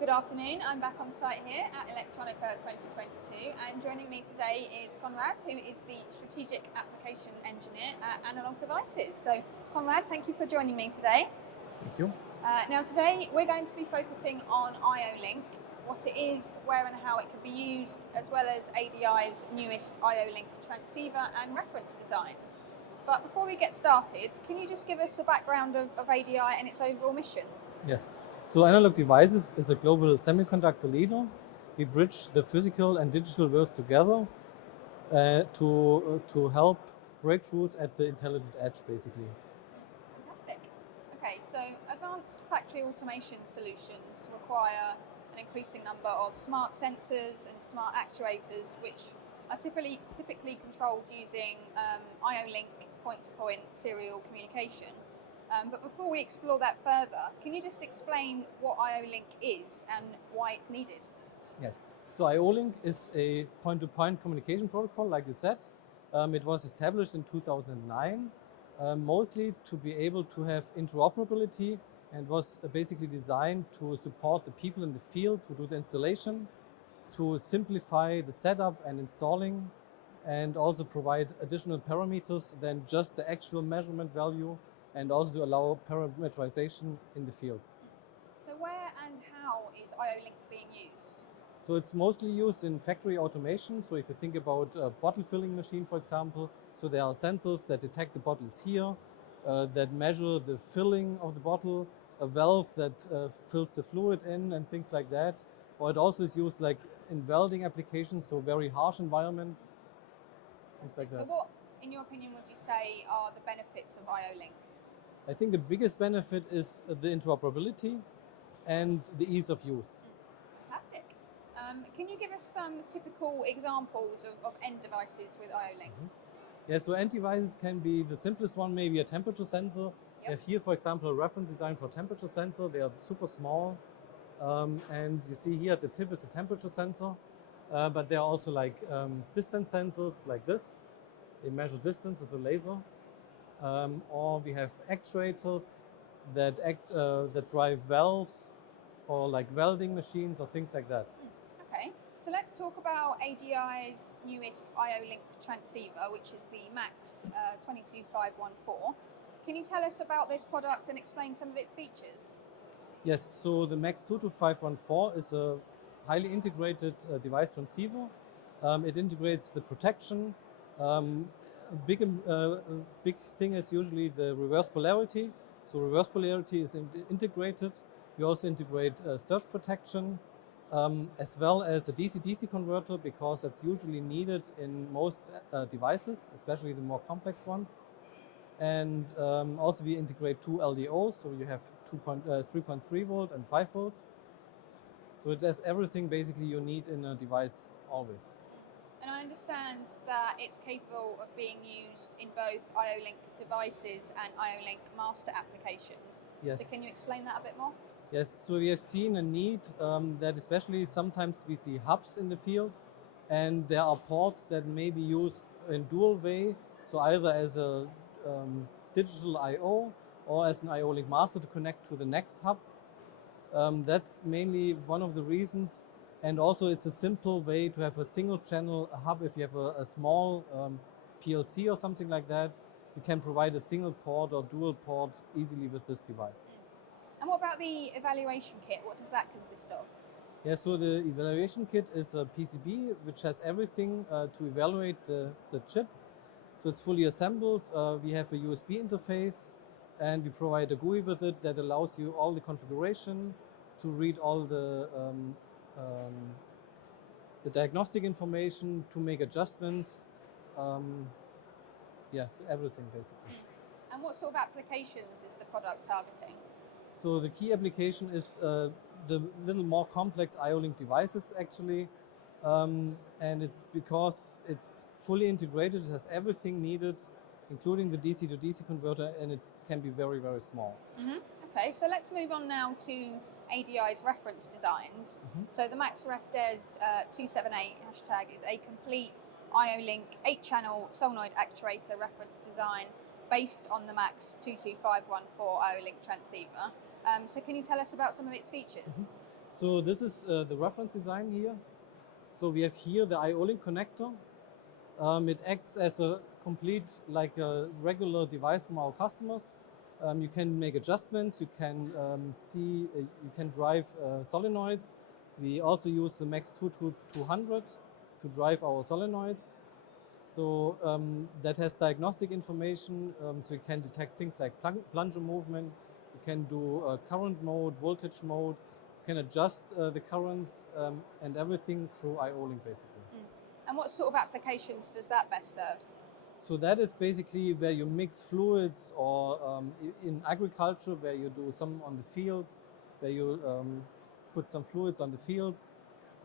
Good afternoon, I'm back on site here at Electronica 2022 and joining me today is Konrad, who is the Strategic Application Engineer at Analog Devices. So Konrad, thank you for joining me today. Thank you. Now today we're going to be focusing on IO-Link, what it is, where and how it can be used, as well as ADI's newest IO-Link transceiver and reference designs. But before we get started, can you just give us a background of ADI and its overall mission? Yes. So Analog Devices is a global semiconductor leader. We bridge the physical and digital worlds together to help breakthroughs at the intelligent edge, basically. Fantastic. Okay, so advanced factory automation solutions require an increasing number of smart sensors and smart actuators, which are typically controlled using IO-Link point-to-point serial communication. But before we explore that further, can you just explain what IO-Link is and why it's needed? Yes. So IO-Link is a point-to-point communication protocol, like you said. It was established in 2009, mostly to be able to have interoperability, and was basically designed to support the people in the field to do the installation, to simplify the setup and installing, and also provide additional parameters than just the actual measurement value, and also to allow parameterization in the field. So where and how is IO-Link being used? So it's mostly used in factory automation. So if you think about a bottle filling machine, for example, so there are sensors that detect the bottle is here, that measure the filling of the bottle, a valve that fills the fluid in and things like that. Or it also is used like in welding applications, so very harsh environment, things like that. So what, in your opinion, would you say are the benefits of IO-Link? I think the biggest benefit is the interoperability and the ease of use. Fantastic. Can you give us some typical examples of end devices with IO-Link? Yeah, so end devices can be the simplest one, maybe a temperature sensor. Yep. We have here, for example, a reference design for temperature sensor. They are super small. And you see here at the tip is a temperature sensor. But there are also like distance sensors like this. They measure distance with a laser. Or we have actuators that drive valves, or like welding machines or things like that. Okay, so let's talk about ADI's newest IO-Link transceiver, which is the MAX 22514. Can you tell us about this product and explain some of its features? Yes, so the MAX 22514 is a highly integrated device transceiver. It integrates the protection. Big thing is usually the reverse polarity. So reverse polarity is integrated. We also integrate surge protection, as well as a DC-DC converter, because that's usually needed in most devices, especially the more complex ones. And also we integrate two LDOs, so you have 3.3 volt and 5 volt. So it has everything basically you need in a device always. And I understand that it's capable of being used in both IO-Link devices and IO-Link master applications. Yes. So can you explain that a bit more? Yes, so we have seen a need that especially sometimes we see hubs in the field, and there are ports that may be used in dual way, so either as a digital I/O or as an IO-Link master to connect to the next hub. That's mainly one of the reasons. And also it's a simple way to have a single channel hub. If you have a small PLC or something like that, you can provide a single port or dual port easily with this device. And what about the evaluation kit? What does that consist of? Yeah, so the evaluation kit is a PCB which has everything to evaluate the chip. So it's fully assembled. We have a USB interface, and we provide a GUI with it that allows you all the configuration to read all the diagnostic information, to make adjustments. Yes, everything basically. And what sort of applications is the product targeting? So the key application is the little more complex IO-Link devices actually. And it's because it's fully integrated, it has everything needed, including the DC to DC converter, and it can be very, very small. Okay, so let's move on now to ADI's reference designs. So the MAX RefDes 278 hashtag is a complete IO-Link 8-channel solenoid actuator reference design based on the MAX 22514 IO-Link transceiver. So can you tell us about some of its features? So this is the reference design here. So we have here the I/O-Link connector. It acts as a complete, like a regular device from our customers. You can make adjustments. You can you can drive solenoids. We also use the Max 200 to drive our solenoids. So that has diagnostic information. So you can detect things like plunger movement. You can do current mode, voltage mode. You can adjust the currents and everything through I/O-Link basically. And what sort of applications does that best serve? So that is basically where you mix fluids, or in agriculture where you do some on the field, where you put some fluids on the field,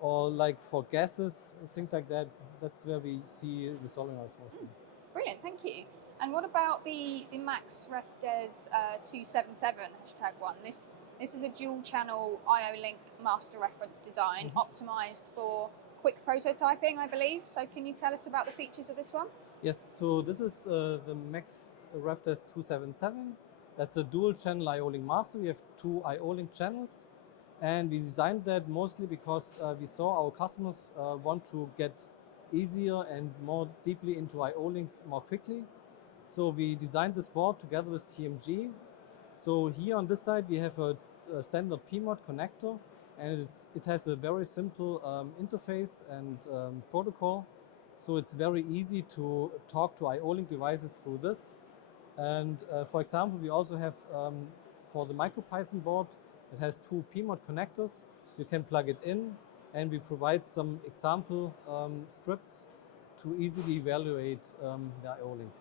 or like for gases, things like that. That's where we see the solenoids mostly. Brilliant, thank you. And what about the Max RefDes 277 #1? This is a dual channel I/O-Link master reference design optimized for quick prototyping, I believe. So can you tell us about the features of this one? Yes, so this is the Max RefDes 277. That's a dual channel I/O-Link master. We have two I/O-Link channels, and we designed that mostly because we saw our customers want to get easier and more deeply into I/O-Link more quickly. So we designed this board together with TMG. So here on this side we have a standard PMOD connector, and it has a very simple interface and protocol. So it's very easy to talk to I/O-Link devices through this. And for example, we also have for the MicroPython board, it has two PMOD connectors. You can plug it in, and we provide some example scripts to easily evaluate the I/O-Link.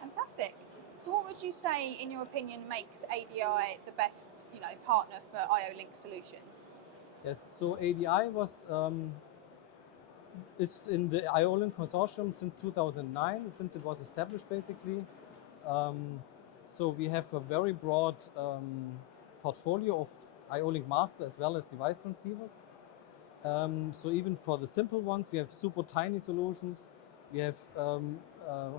Fantastic. So what would you say, in your opinion, makes ADI the best, partner for I/O-Link solutions? Yes, so ADI is in the I/O-Link consortium since 2009, since it was established basically. So we have a very broad portfolio of I/O-Link master as well as device transceivers. So even for the simple ones, we have super tiny solutions, we have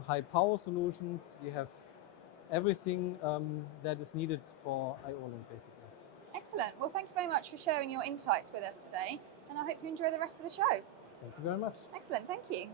high power solutions, we have everything that is needed for I/O-Link basically. Excellent. Well, thank you very much for sharing your insights with us today, and I hope you enjoy the rest of the show. Thank you very much. Excellent. Thank you.